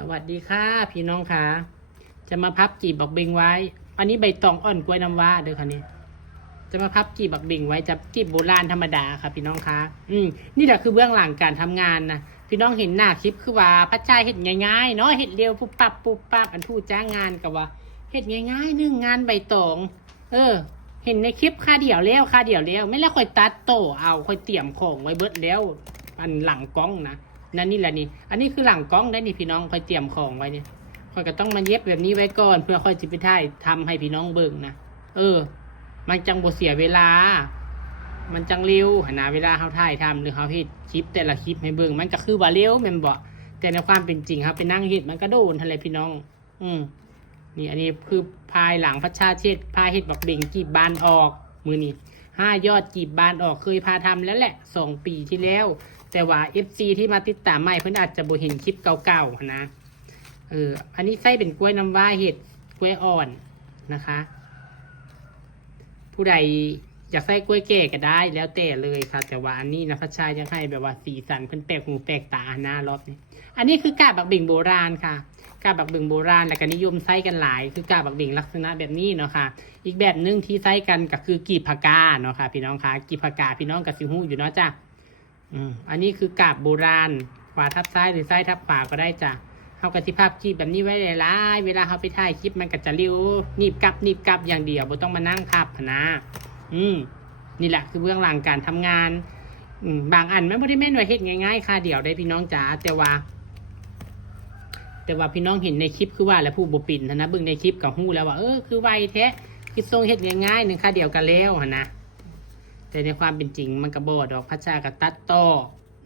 สวัสดีค่ะพี่น้องค่ะจะมาพับจีบบักเบงไว้อันนี้ใบตองอ่อนกล้วยน้ำว้าเด้อค่ะนี่จะมาพับจีบบักเบงไว้จะจีบโบราณธรรมดาค่ะพี่น้องค่ะนี่แหละคือเบื้องหลังการทำงานนะพี่น้องเห็นหน้าคลิปคือว่าพระชายเห็ดง่ายๆเนาะเห็ดเร็วปุ๊บปั๊บอันทู่จ้างงานกับว่าเห็ดง่ายๆนึ่งงานใบตองเห็นในคลิปค่าเดี่ยวแล้วไม่แล้วค่อยตัดโตเอาค่อยเตรียมของไว้เบิดแล้วอันหลังกล้องนะนั่นนี่แหละนี่อันนี้คือหลังกล้องได้นี่พี่น้องค่อยเตรียมของไว้นี่ค่อยก็ต้องมาเย็บแบบนี้ไว้ก่อนเพื่อค่อยจิไปถ่ายทำให้พี่น้องเบิ่งนะมันจังบ่เสียเวลามันจังเร็วหนาเวลาเขาถ่ายทำหรือเขาเฮ็ดคลิปแต่ละคลิปให้เบิ่งมันก็คือว่าเร็วแม่นบ่แต่ในความเป็นจริงครับไปนั่งเฮ็ดมันก็โดนทันเลยพี่น้องนี่อันนี้คือพายหลังพัชชาเช็ดพายเฮ็ดบักเบ่งจีบบานออกมือนี่5 ยอดจีบบานออกเคยพาทำแล้วแหละ2 ปีที่แล้วแต่ว่า FC ที่มาติดตามใหม่เพิ่นอาจจะบ่เห็นคลิปเก่าๆนะอันนี้ใส่เป็นกล้วยน้ำว้าเห็ดกล้วยอ่อนนะคะ ผู้ใดอยากใส่กล้วยแก่ก็ได้แล้วแต่เลยค่ะแต่ว่าอันนี้นะพัชชายังให้แบบว่าสีสันเพิ่นแปลกหูแปลกตาหน้ารอบนี้อันนี้คือกาบบักเบ่งโบราณค่ะกาบบักเบ่งโบราณแล้วก็นิยมใส่กันหลายคือกาบบักเบ่งลักษณะแบบนี้เนาะค่ะอีกแบบนึงที่ใส่กันก็คือกีบผักกาเนาะค่ะพี่น้องค่ะกีบผักกาพี่น้องกับซิฮู้อยู่เนาะจ้ะอันนี้คือกาบโบราณขวาทับซ้ายหรือซ้ายทับขวาก็ได้จ้ะเขากระติภาพจีบแบบนี้ไว้หลายเวลาเขาไปถ่ายคลิปมันก็จะเร็วนีบกลับอย่างเดียวไม่ต้องมานั่งพับนะนี่แหละคือเบื้องหลังการทำงานบางอันไม่ได้แม่นว่าเฮ็ดง่ายๆค่ะเดี๋ยวได้พี่น้องจ๋าแต่ว่าพี่น้องเห็นในคลิปคือว่าแล้วผู้บ่ปิ่นนะเบิ่งในคลิปกับฮู้แล้วว่าคือไวแท้คือทรงเฮ็ดง่ายๆนึงค่ะเดียวกันแล้วนะแต่ในความเป็นจริงมันก็บ่ดอกพัชชากับตัดต่อ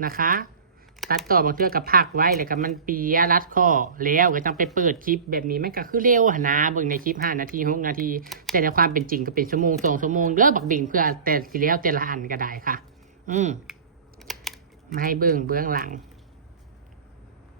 นะคะตัดต่อบางเทื่อกับพักไว้แล้วก็มันเปียรัดข้อแล้วก็ต้องไปเปิดคลิปแบบนี้มันก็คือเร็วนะเบิ่งในคลิป5 นาที6 นาทีแต่ในความเป็นจริงก็เป็นชั่วโมง2 ชั่วโมงเด้อบักบิ่งเพื่อแต่สิแล้วแต่ละอันก็ได้ค่ะมาให้เบิ่งเบื้องหลัง